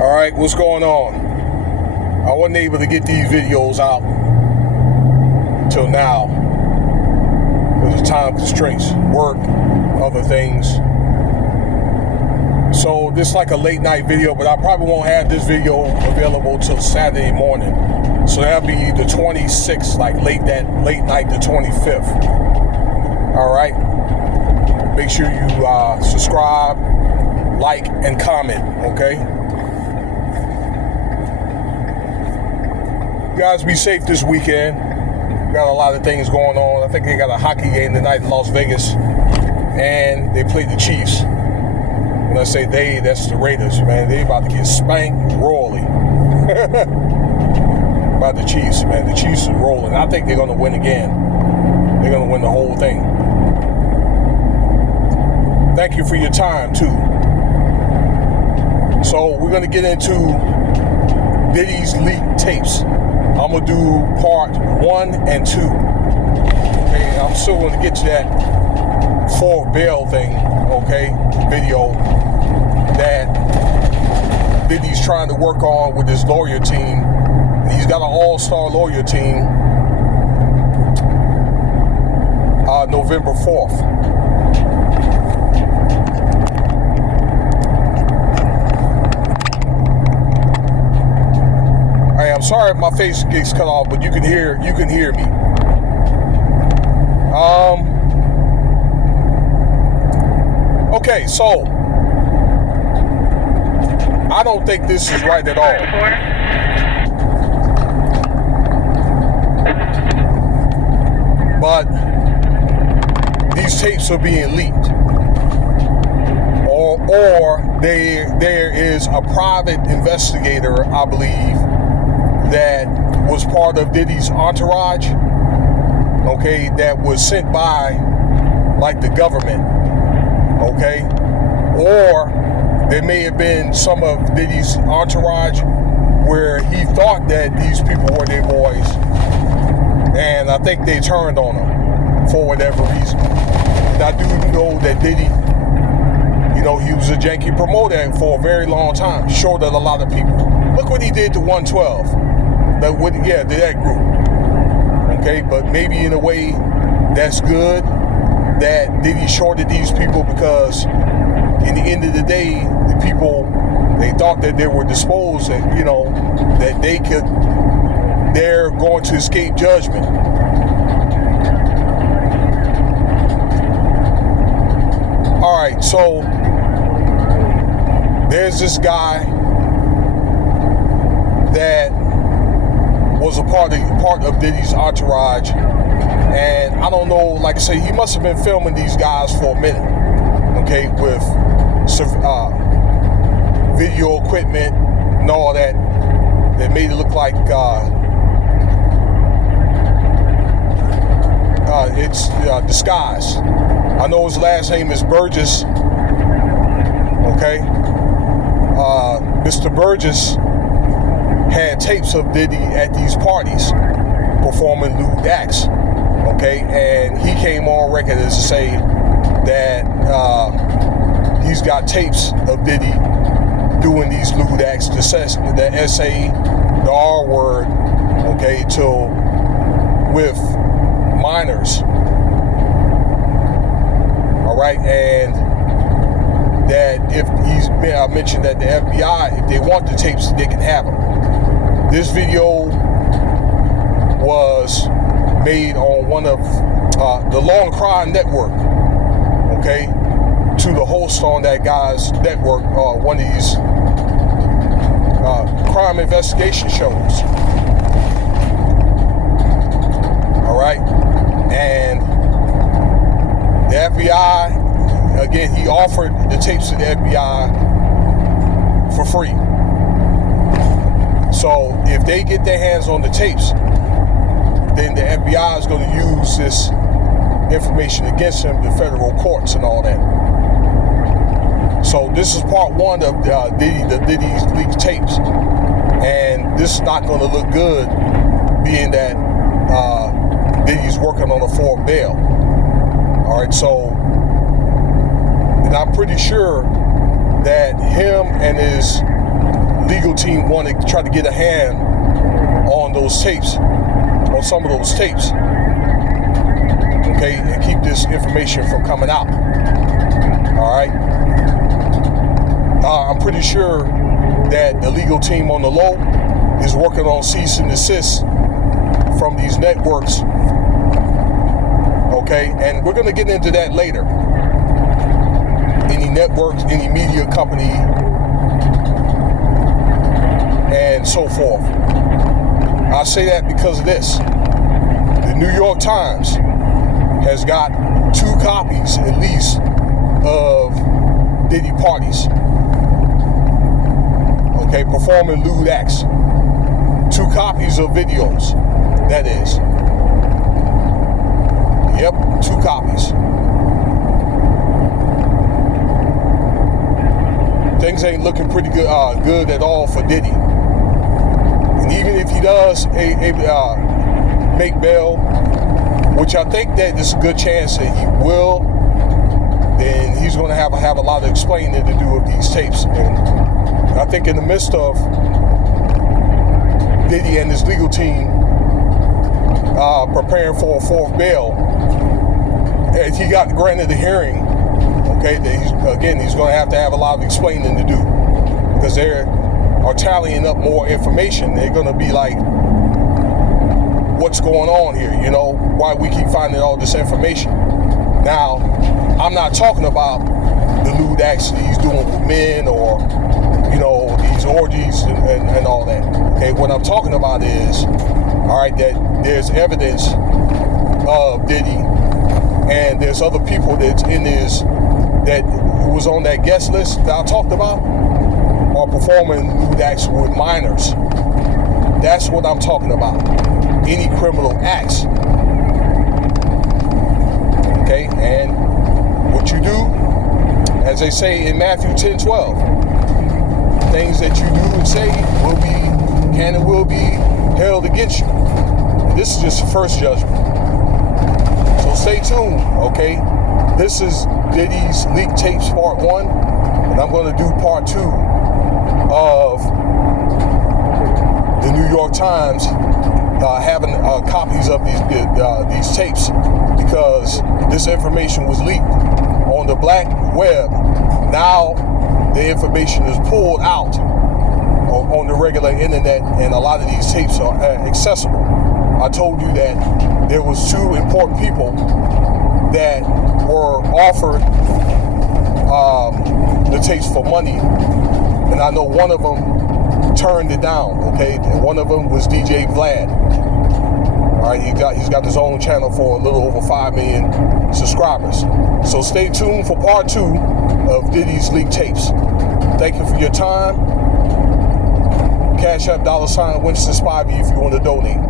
Alright, what's going on? I wasn't able to get these videos out till now because of time constraints, work, other things. So this is like a late night video, but I probably won't have this video available till Saturday morning. So that'll be the 26th, like late night, the 25th. Alright? Make sure you subscribe, like, and comment, okay? You guys be safe this weekend. We got a lot of things going on. I think they got a hockey game tonight in Las Vegas, and they play the Chiefs. When I say they, that's the Raiders, man. They about to get spanked royally by the Chiefs, man. The Chiefs are rolling. I think they're going to win again. They're going to win the whole thing. Thank you for your time, too. So we're going to get into Diddy's leaked tapes. I'm going to do part 1 and 2. Okay, I'm still going to get to that fourth bail thing, okay, video that Diddy's trying to work on with his lawyer team. He's got an all-star lawyer team November 4th. I'm sorry if my face gets cut off, but you can hear me. Okay, so I don't think this is right at all. But these tapes are being leaked. Or there is a private investigator, I believe, that was part of Diddy's entourage, okay, that was sent by, like, the government, okay? Or there may have been some of Diddy's entourage where he thought that these people were their boys, and I think they turned on him for whatever reason. And I do know that Diddy, you know, he was a janky promoter for a very long time, showed that a lot of people. Look what he did to 112. To that group. Okay, but maybe in a way that's good that Diddy shorted these people, because in the end of the day, the people, they thought that they were disposed, and you know, that they're going to escape judgment. All right, so there's this guy that was a part of Diddy's entourage, and I don't know, like I say, he must have been filming these guys for a minute, okay, with video equipment and all that made it look like it's disguised. I know his last name is Burgess, okay. Mr. Burgess had tapes of Diddy at these parties performing lewd acts, okay, and he came on record as to say that he's got tapes of Diddy doing these lewd acts, the SA, the R word, okay, with minors, all right, and that I mentioned that the FBI, if they want the tapes, they can have them. This video was made on one of the Long Crime Network, okay, to the host on that guy's network, one of these crime investigation shows. All right, and the FBI, again, he offered the tapes to the FBI for free. So if they get their hands on the tapes, then the FBI is going to use this information against him in federal courts and all that. So this is part 1 of Diddy's leaked tapes, and this is not going to look good, being that Diddy's working on a fourth bail. All right, so, and I'm pretty sure that him and his legal team wanted to try to get a hand on those tapes, on some of those tapes, okay, and keep this information from coming out. All right. I'm pretty sure that the legal team on the low is working on cease and desist from these networks. Okay, and we're going to get into that later. Any networks, any media company, and so forth. I say that because of this. The New York Times has got 2 copies, at least, of Diddy parties. Okay, performing lewd acts. 2 copies of videos, that is. Yep, 2 copies. Things ain't looking pretty good at all for Diddy. And even if he does make bail, which I think that there's a good chance that he will, then he's going to have a lot of explaining to do with these tapes. And I think in the midst of Diddy and his legal team preparing for a 4th bail, and he got granted a hearing, okay, that he's going to have a lot of explaining to do, because they are tallying up more information. They're going to be like, what's going on here? You know, why we keep finding all this information? Now, I'm not talking about the lewd acts that he's doing with men, or, you know, these orgies and all that. Okay, what I'm talking about is, all right, that there's evidence of Diddy, and there's other people that's in this, that was on that guest list that I talked about, are performing lewd acts with minors. That's what I'm talking about. Any criminal acts. Okay, and what you do, as they say in Matthew 10:12, things that you do and say can and will be held against you. And this is just the first judgment. So stay tuned, okay? This is Diddy's Leaked Tapes Part 1, and I'm going to do Part 2 of the New York Times having copies of these tapes, because this information was leaked on the black web. Now the information is pulled out on the regular internet, and a lot of these tapes are accessible. I told you that there was 2 important people that were offered the tapes for money, and I know one of them turned it down. Okay, and one of them was DJ Vlad. All right, he's got his own channel for a little over 5 million subscribers. So stay tuned for Part 2 of Diddy's Leaked Tapes. Thank you for your time. Cash App $Winston Spivey if you want to donate.